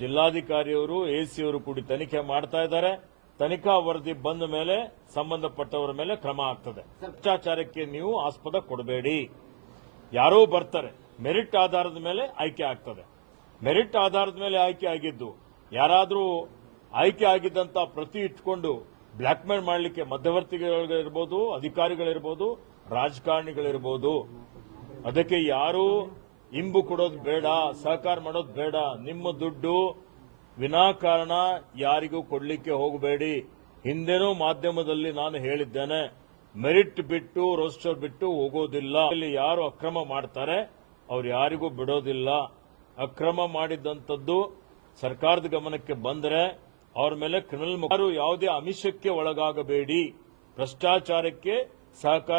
ಜಿಲ್ಲಾಧಿಕಾರಿಯವರು ಎಸಿಯವರು ಕೂಡಿ ತನಿಖೆ ಮಾಡ್ತಾ ಇದ್ದಾರೆ. ತನಿಖಾ ವರದಿ ಬಂದ ಮೇಲೆ ಸಂಬಂಧಪಟ್ಟವರ ಮೇಲೆ ಕ್ರಮ ಆಗ್ತದೆ. ಭ್ರಷ್ಟಾಚಾರಕ್ಕೆ ನೀವು ಆಸ್ಪದ ಕೊಡಬೇಡಿ. ಯಾರೋ ಬರ್ತಾರೆ, ಮೆರಿಟ್ ಆಧಾರದ ಮೇಲೆ ಆಯ್ಕೆ ಆಗ್ತದೆ. ಮೆರಿಟ್ ಆಧಾರದ ಮೇಲೆ ಆಯ್ಕೆ ಆಗಿದ್ದು ಯಾರಾದರೂ ಆಯ್ಕೆ ಆಗಿದ್ದಂತ ಪ್ರತಿ ಇಟ್ಕೊಂಡು ಬ್ಲಾಕ್ ಮೇಲ್ ಮಾಡಲಿಕ್ಕೆ ಮಧ್ಯವರ್ತಿಗಳಿರ್ಬೋದು, ಅಧಿಕಾರಿಗಳಿರ್ಬೋದು, ರಾಜಕಾರಣಿಗಳಿರ್ಬೋದು. ಅದಕ್ಕೆ ಯಾರು ಇಂಬು ಕೊಡೋದು ಬೇಡ, ಸಹಕಾರ ಮಾಡೋದು ಬೇಡ. ನಿಮ್ಮ ದುಡ್ಡು ವಿನಾಕಾರಣ ಯಾರಿಗೂ ಕೊಡಲಿಕ್ಕೆ ಹೋಗಬೇಡಿ. ಹಿಂದೆನೂ ಮಾಧ್ಯಮದಲ್ಲಿ ನಾನು ಹೇಳಿದ್ದೇನೆ, ಮೆರಿಟ್ ಬಿಟ್ಟು ರೋಸ್ಟರ್ ಬಿಟ್ಟು ಹೋಗೋದಿಲ್ಲ. ಇಲ್ಲಿ ಯಾರು ಅಕ್ರಮ ಮಾಡ್ತಾರೆ ಅವ್ರು ಯಾರಿಗೂ ಬಿಡೋದಿಲ್ಲ. ಅಕ್ರಮ ಮಾಡಿದಂಥದ್ದು ಸರ್ಕಾರದ ಗಮನಕ್ಕೆ ಬಂದರೆ ಅವ್ರ ಮೇಲೆ ಕ್ರಿಮಿನಲ್ ಯಾರು ಯಾವುದೇ ಆಮಿಷಕ್ಕೆ ಒಳಗಾಗಬೇಡಿ. ಭ್ರಷ್ಟಾಚಾರಕ್ಕೆ ಸಹಕಾರ